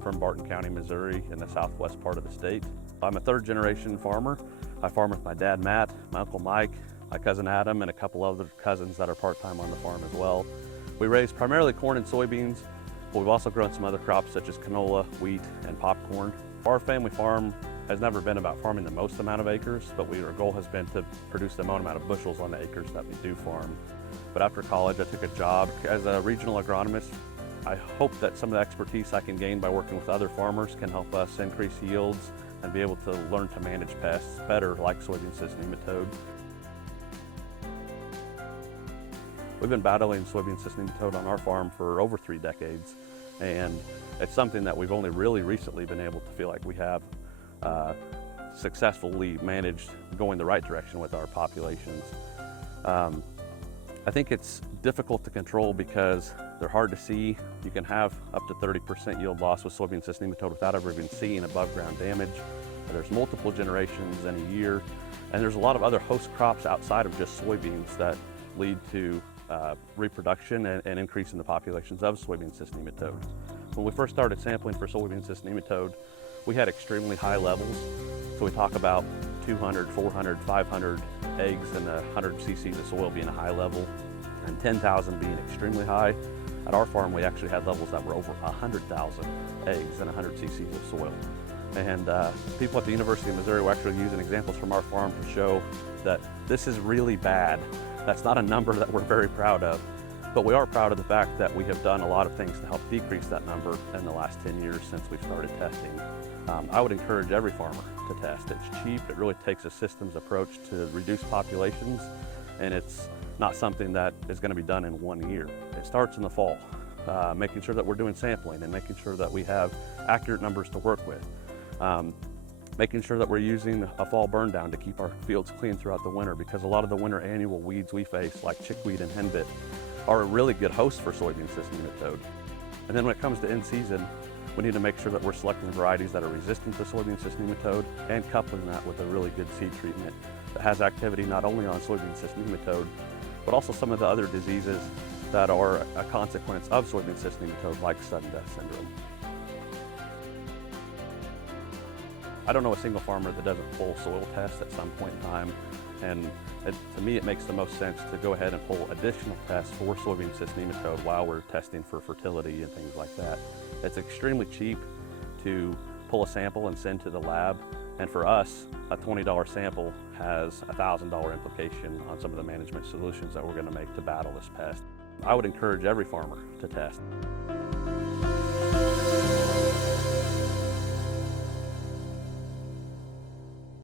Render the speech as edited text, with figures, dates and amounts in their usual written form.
I'm from Barton County, Missouri, in the southwest part of the state. I'm a third-generation farmer. I farm with my dad, Matt, my uncle Mike, my cousin Adam, and a couple other cousins that are part-time on the farm as well. We raise primarily corn and soybeans, but we've also grown some other crops such as canola, wheat, and popcorn. Our family farm has never been about farming the most amount of acres, but our goal has been to produce the most amount of bushels on the acres that we do farm. But after college, I took a job as a regional agronomist. I hope that some of the expertise I can gain by working with other farmers can help us increase yields and be able to learn to manage pests better, like soybean cyst nematode. We've been battling soybean cyst nematode on our farm for over 3 decades, and it's something that we've only really recently been able to feel like we have successfully managed going the right direction with our populations. I think it's difficult to control because they're hard to see. You can have up to 30% yield loss with soybean cyst nematode without ever even seeing above ground damage. There's multiple generations in a year, and there's a lot of other host crops outside of just soybeans that lead to reproduction and increase in the populations of soybean cyst nematode. When we first started sampling for soybean cyst nematode, we had extremely high levels. So we talk about 200, 400, 500 eggs in 100 cc's of soil being a high level, and 10,000 being extremely high. At our farm, we actually had levels that were over 100,000 eggs in 100 cc's of soil. And people at the University of Missouri were actually using examples from our farm to show that this is really bad. That's not a number that we're very proud of, but we are proud of the fact that we have done a lot of things to help decrease that number in the last 10 years since we've started testing. I would encourage every farmer to test. It's cheap, it really takes a systems approach to reduce populations, and it's not something that is going to be done in 1 year. It starts in the fall, making sure that we're doing sampling and making sure that we have accurate numbers to work with. Making sure that we're using a fall burn down to keep our fields clean throughout the winter, because a lot of the winter annual weeds we face, like chickweed and henbit, are a really good host for soybean cyst nematode. And then when it comes to in season, we need to make sure that we're selecting varieties that are resistant to soybean cyst nematode and coupling that with a really good seed treatment that has activity not only on soybean cyst nematode, but also some of the other diseases that are a consequence of soybean cyst nematode, like sudden death syndrome. I don't know a single farmer that doesn't pull soil tests at some point in time, and to me it makes the most sense to go ahead and pull additional tests for soybean cyst nematode while we're testing for fertility and things like that. It's extremely cheap to pull a sample and send to the lab, and for us, a $20 sample has a $1,000 implication on some of the management solutions that we're going to make to battle this pest. I would encourage every farmer to test.